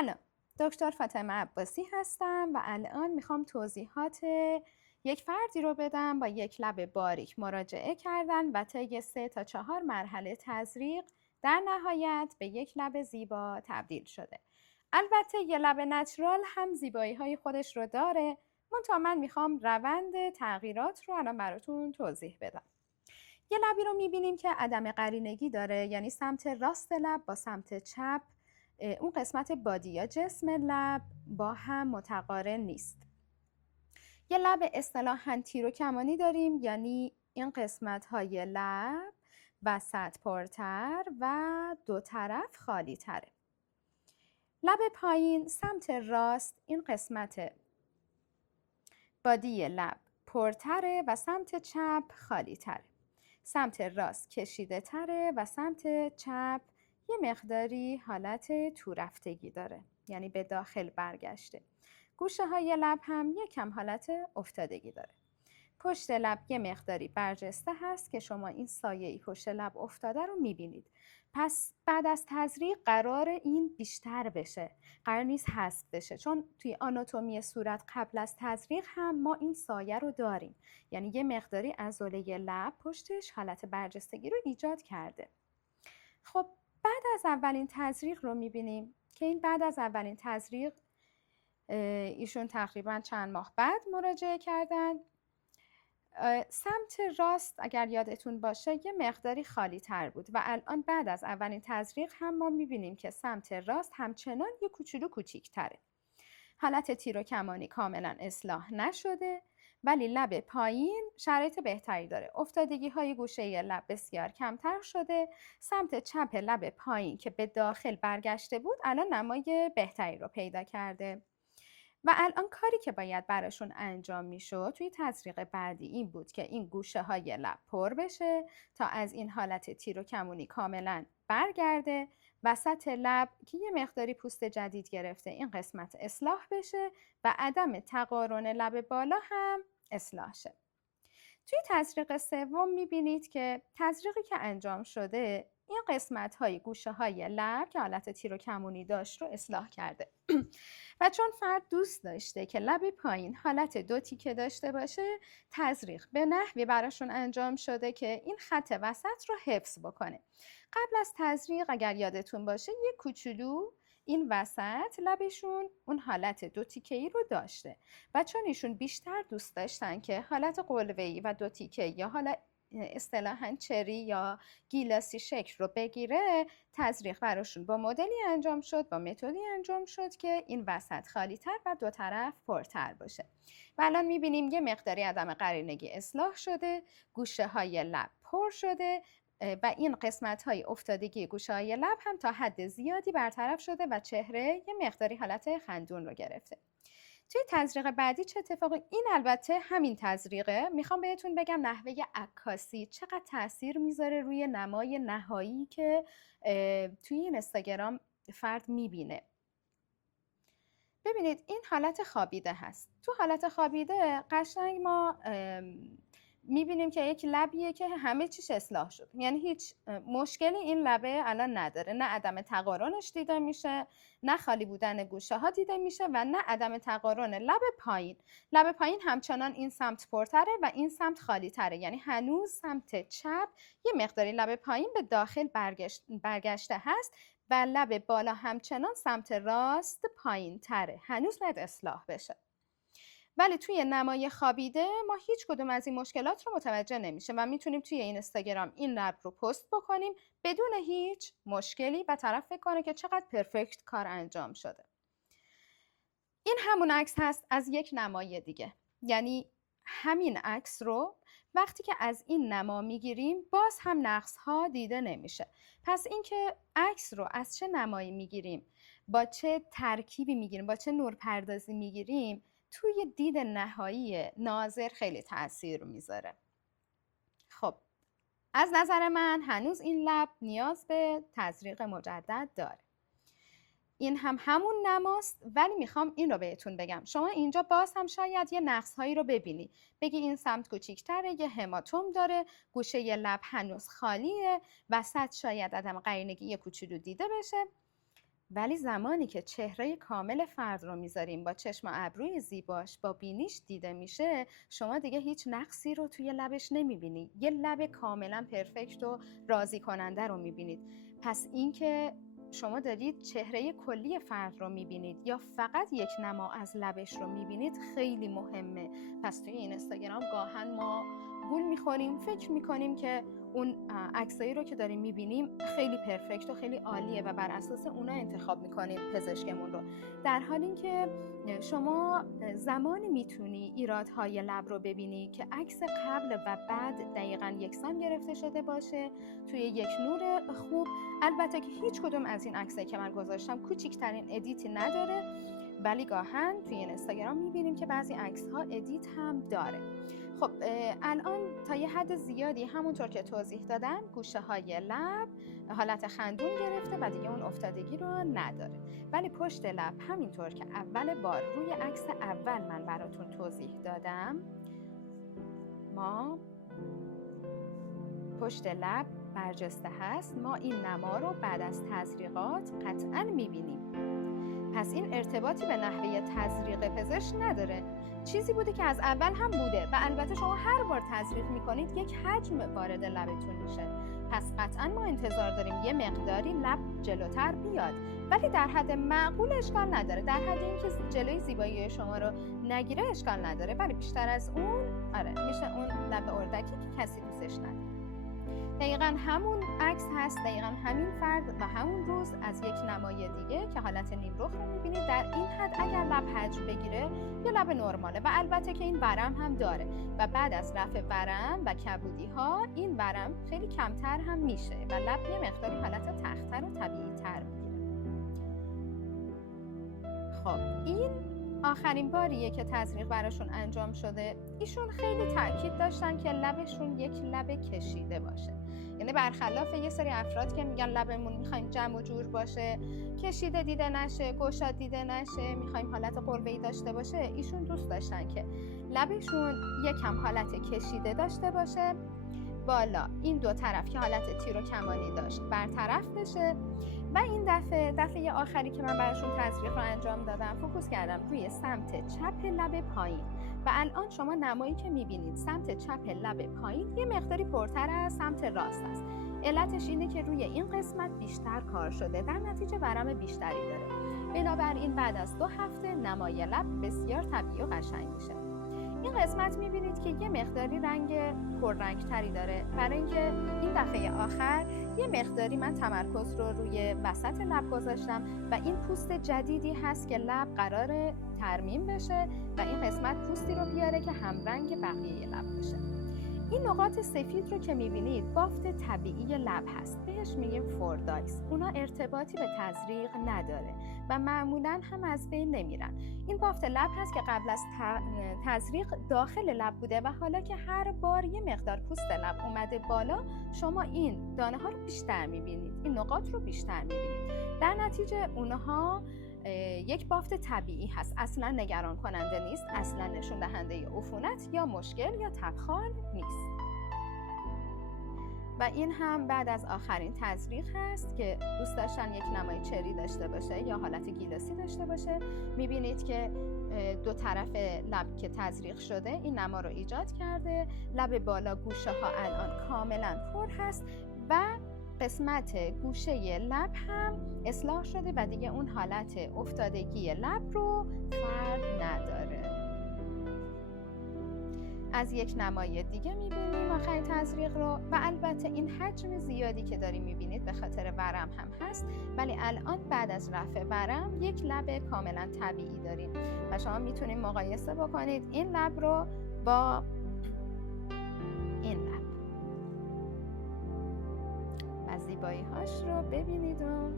سلام، دکتر فاطمه عباسی هستم و الان میخوام توضیحات یک فردی رو بدم با یک لب باریک مراجعه کردن و طی 3 تا 4 مرحله تزریق در نهایت به یک لب زیبا تبدیل شده. البته یه لب نچرال هم زیبایی های خودش رو داره، منتها من میخوام روند تغییرات رو الان براتون توضیح بدم. یه لبی رو میبینیم که عدم قرینگی داره، یعنی سمت راست لب با سمت چپ اون قسمت بادی یا جسم لب با هم متقارن نیست. یه لب اصطلاحاً تیر و کمانی داریم، یعنی این قسمت های لب وسط پرتر و دو طرف خالی تره. لب پایین سمت راست این قسمت بادی لب پرتره و سمت چپ خالی تره. سمت راست کشیده تره و سمت چپ یه مقداری حالت تو رفتگی داره، یعنی به داخل برگشته. گوشه های لب هم یکم حالت افتادگی داره. پشت لب یه مقداری برجسته هست که شما این سایه‌ای پشت لب افتاده رو میبینید. پس بعد از تزریق قرار این بیشتر بشه، قرار نیست حذف بشه، چون توی آناتومی صورت قبل از تزریق هم ما این سایه رو داریم، یعنی یه مقداری عضله لب پشتش حالت برجستگی رو ایجاد کرده. خب بعد از اولین تزریق رو میبینیم که این بعد از اولین تزریق ایشون تقریبا چند ماه بعد مراجعه کردن. سمت راست اگر یادتون باشه یه مقداری خالی تر بود و الان بعد از اولین تزریق هم ما میبینیم که سمت راست همچنان یه کوچولو کوچیک تره. حالت تیر و کمانی کاملا اصلاح نشده، ولی لب پایین شرایط بهتری داره. افتادگی های گوشه لب بسیار کمتر شده. سمت چپ لب پایین که به داخل برگشته بود الان نمای بهتری رو پیدا کرده. و الان کاری که باید براشون انجام میشد توی تزریق بعدی این بود که این گوشه های لب پر بشه تا از این حالت تیر و کمونی کاملا برگرده. وسط لب که یه مقداری پوست جدید گرفته این قسمت اصلاح بشه و عدم تقارن لب بالا هم اصلاح شه. توی تزریق سوم میبینید که تزریقی که انجام شده این قسمت های گوشه های لب که حالت تیر و کمونی داشت رو اصلاح کرده. و چون فرد دوست داشته که لب پایین حالت دو تیکه داشته باشه، تزریق به نحوی براشون انجام شده که این خط وسط رو حفظ بکنه. قبل از تزریق اگر یادتون باشه یک کوچولو این وسط لبشون اون حالت دو تیکه‌ای رو داشته و چون ایشون بیشتر دوست داشتن که حالت قلوه‌ای و دو تیکه یا حالا اصطلاحاً چری یا گیلاسی شکل رو بگیره، تزریق براشون با مدلی انجام شد، با متدی انجام شد که این وسط خالی تر و دو طرف پرتر باشه. و الان میبینیم یه مقداری عدم قرینگی اصلاح شده، گوشه های لب پر شده و این قسمت های افتادگی گوشه های لب هم تا حد زیادی برطرف شده و چهره یه مقداری حالت خندون رو گرفته. توی تزریق بعدی چه اتفاقی؟ این البته همین تزریقه. میخوام بهتون بگم نحوه عکاسی چقدر تاثیر میذاره روی نمای نهایی که توی این اینستاگرام فرد میبینه. ببینید این حالت خوابیده هست. تو حالت خوابیده قشنگ ما میبینیم که یک لبیه که همه چیش اصلاح شد، یعنی هیچ مشکلی این لبه الان نداره، نه عدم تقارنش دیده میشه، نه خالی بودن گوشه ها دیده میشه و نه عدم تقارن لب پایین. لب پایین همچنان این سمت پرتره و این سمت خالی تره، یعنی هنوز سمت چپ یه مقداری لب پایین به داخل برگشته هست و لب بالا همچنان سمت راست پایین تره، هنوز باید اصلاح بشه. ولی توی نمای خوابیده ما هیچ کدوم از این مشکلات رو متوجه نمیشه و میتونیم توی این اینستاگرام این لب رو پست بکنیم بدون هیچ مشکلی و طرف فکر کنه که چقدر پرفکت کار انجام شده. این همون عکس هست از یک نمای دیگه، یعنی همین عکس رو وقتی که از این نما میگیریم باز هم نقص ها دیده نمیشه. پس اینکه عکس رو از چه نمایی میگیریم، با چه ترکیبی میگیریم، با چه نورپردازی میگیریم، توی دید نهایی ناظر خیلی تاثیر میذاره. خب از نظر من هنوز این لب نیاز به تزریق مجدد داره. این هم همون نماست، ولی میخوام این رو بهتون بگم. شما اینجا باز هم شاید یه نقص هایی رو ببینی، بگی این سمت کوچیک‌تره، یه هماتوم داره، گوشه ی لب هنوز خالیه، وسط شاید عدم قرینگی یه کوچولو دیده بشه. ولی زمانی که چهره کامل فرد رو میذاریم با چشم و ابروی زیباش با بینیش دیده میشه، شما دیگه هیچ نقصی رو توی لبش نمیبینید. یه لب کاملا پرفکت و راضی کننده رو میبینید. پس این که شما دارید چهره کلی فرد رو میبینید یا فقط یک نما از لبش رو میبینید خیلی مهمه. پس توی این اینستاگرام گاهن ما گول میخوریم، فکر میکنیم که اون عکسایی رو که داریم میبینیم خیلی پرفکت و خیلی عالیه و بر اساس اونا انتخاب میکنیم پزشکمون رو، در حالی که شما زمانی میتونی ایرادهای لب رو ببینی که عکس قبل و بعد دقیقاً یکسان گرفته شده باشه توی یک نور خوب. البته که هیچ کدوم از این عکسایی که من گذاشتم کوچکترین ادیتی نداره، ولی گاهن توی اینستاگرام میبینیم که بعضی عکس‌ها ادیت هم داره. خب الان تا یه حد زیادی همونطور که توضیح دادم گوشه های لب حالت خندون گرفته و دیگه اون افتادگی رو نداره، ولی پشت لب همینطور که اول بار روی عکس اول من براتون توضیح دادم، ما پشت لب برجسته هست. ما این نما رو بعد از تزریقات قطعاً میبینیم. پس این ارتباطی به نحوه تزریق پزشک نداره، چیزی بوده که از اول هم بوده و البته شما هر بار تزریق میکنید یک حجم وارد لبتون میشه. پس قطعا ما انتظار داریم یه مقداری لب جلوتر بیاد، ولی در حد معقول اشکال نداره. در حد اینکه جلوی زیبایی شما رو نگیره اشکال نداره، ولی بیشتر از اون میشه اون لب اردکی که کسی دوستش نداره. دقیقاً همون عکس هست، دقیقاً همین فرد و همون روز از یک نمای دیگه که حالت نیمرخ رو می‌بینید. در این حد اگر لب حجم بگیره یه لب نرماله و البته که این ورم هم داره و بعد از رفع ورم و کبودی ها این ورم خیلی کمتر هم میشه و لب یه مقداری حالت تخت‌تر و طبیعی‌تر میگیره. خب این آخرین باریه که تزریق براشون انجام شده. ایشون خیلی تاکید داشتن که لبشون یک لب کشیده باشه، یعنی برخلاف یه سری افراد که میگن لبمون میخوایم جمع و جور باشه، کشیده دیده نشه، گشاد دیده نشه، میخوایم حالت قربه‌ای داشته باشه، ایشون دوست داشتن که لبشون یکم حالت کشیده داشته باشه، بالا این دو طرف که حالت تیر و کمانی داشت برطرف بشه. و این دفعه آخری که من براشون تزریق رو انجام دادم فوکوس کردم روی سمت چپ لب پایین و الان شما نمایی که میبینید سمت چپ لب پایین یه مقداری پرتر از سمت راست است. علتش اینه که روی این قسمت بیشتر کار شده، در نتیجه ورم بیشتری داره. بنابراین بعد از 2 هفته نمای لب بسیار طبیعی و قشنگ میشه. این قسمت میبینید که یه مقداری رنگ پررنگتری داره، برای اینکه این دفعه آخر یه مقداری من تمرکز رو روی وسط لب گذاشتم و این پوست جدیدی هست که لب قراره ترمیم بشه و این قسمت پوستی رو بیاره که همرنگ بقیه لب بشه. این نقاط سفید رو که میبینید بافت طبیعی لب هست، بهش میگیم فوردایس. اونا ارتباطی به تزریق نداره و معمولاً هم از بین نمیرن. این بافت لب هست که قبل از تزریق داخل لب بوده و حالا که هر بار یه مقدار پوست لب اومده بالا، شما این دانه ها رو بیشتر میبینید، این نقاط رو بیشتر میبینید. در نتیجه اونها یک بافت طبیعی هست، اصلا نگران کننده نیست، اصلا نشون دهنده عفونت یا مشکل یا تبخال نیست. و این هم بعد از آخرین تزریق هست که دوست داشتن یک نمای چری داشته باشه یا حالت گیلاسی داشته باشه. میبینید که دو طرف لب که تزریق شده این نما رو ایجاد کرده. لب بالا گوشه ها الان کاملا پر هست و قسمت گوشه لب هم اصلاح شده و دیگه اون حالت افتادگی لب رو فرد نداره. از یک نمای دیگه میبینیم آخرین تزریق رو و البته این حجم زیادی که داریم میبینید به خاطر ورم هم هست، ولی الان بعد از رفع ورم یک لب کاملا طبیعی داریم و شما میتونید مقایسه بکنید این لب رو با این لب و زیبایی هاش رو ببینید و